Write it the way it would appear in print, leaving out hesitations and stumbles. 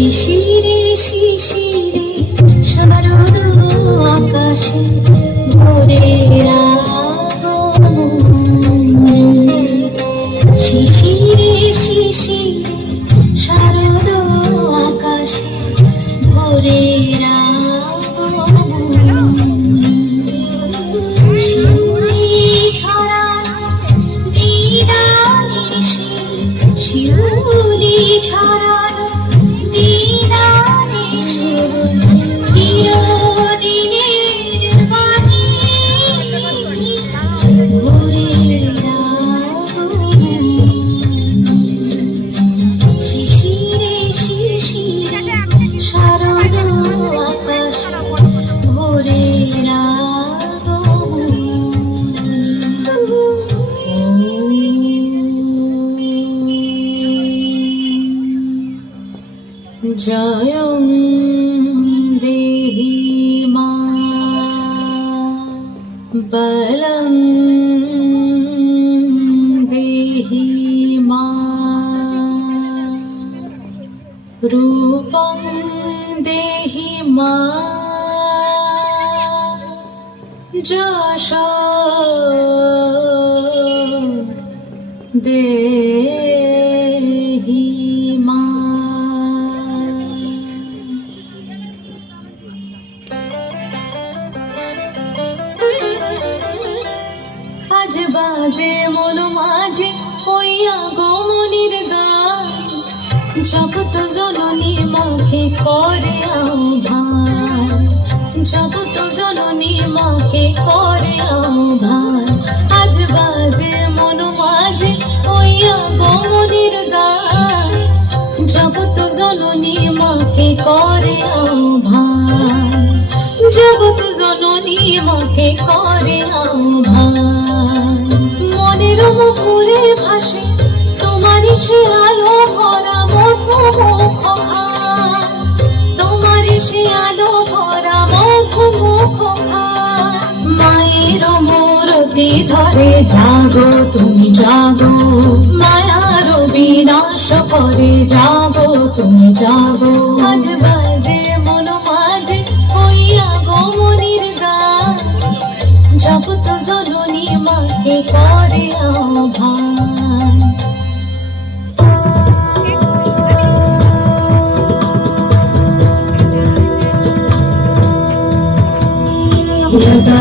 শিশিরে শিশিরে শারদ আকাশে ভোরের আগমন। শিশিরে শিশিরে শারদ আকাশে ভোরের আগমন। শিউলি ছড়ানো দিনানিশি, শিউলি ছড়ানো দিনানিশি, চিরদিনের বাণী ভোরের আগমন। শিশিরে শিশিরে শারদ আকাশে ভোরের আগমন। জয়ং দেহি মা বলং দেহি মা রূপং দেহি মা যশ দেহি মা। আজ বাজে মন মাঝে ওই আগমনীর গান, জগৎ জননী মাকে করে আহ্বান, জগৎ জননী মাকে করে আহ্বান। আজ বাজে মন মাঝে ওই আগমনীর গান, জগৎ জননী মাকে করে আহ্বান, জগৎ জননী মাকে করে আহ্বান। মনের মুখরে ভাসে তোমারই সে আলো ভরা মধুমুখ খান, তোমারই সে আলো ভরা মধুমুখ খান। মায়ের মূরতি ধরে জাগো তুমি জাগো, মায়ার বিনাশ করে জাগো তুমি জাগো। আজ বাজে মন মাঝে ওই আগমনীর গান, জগৎ জননী মাকে করে আহ্বান। যদা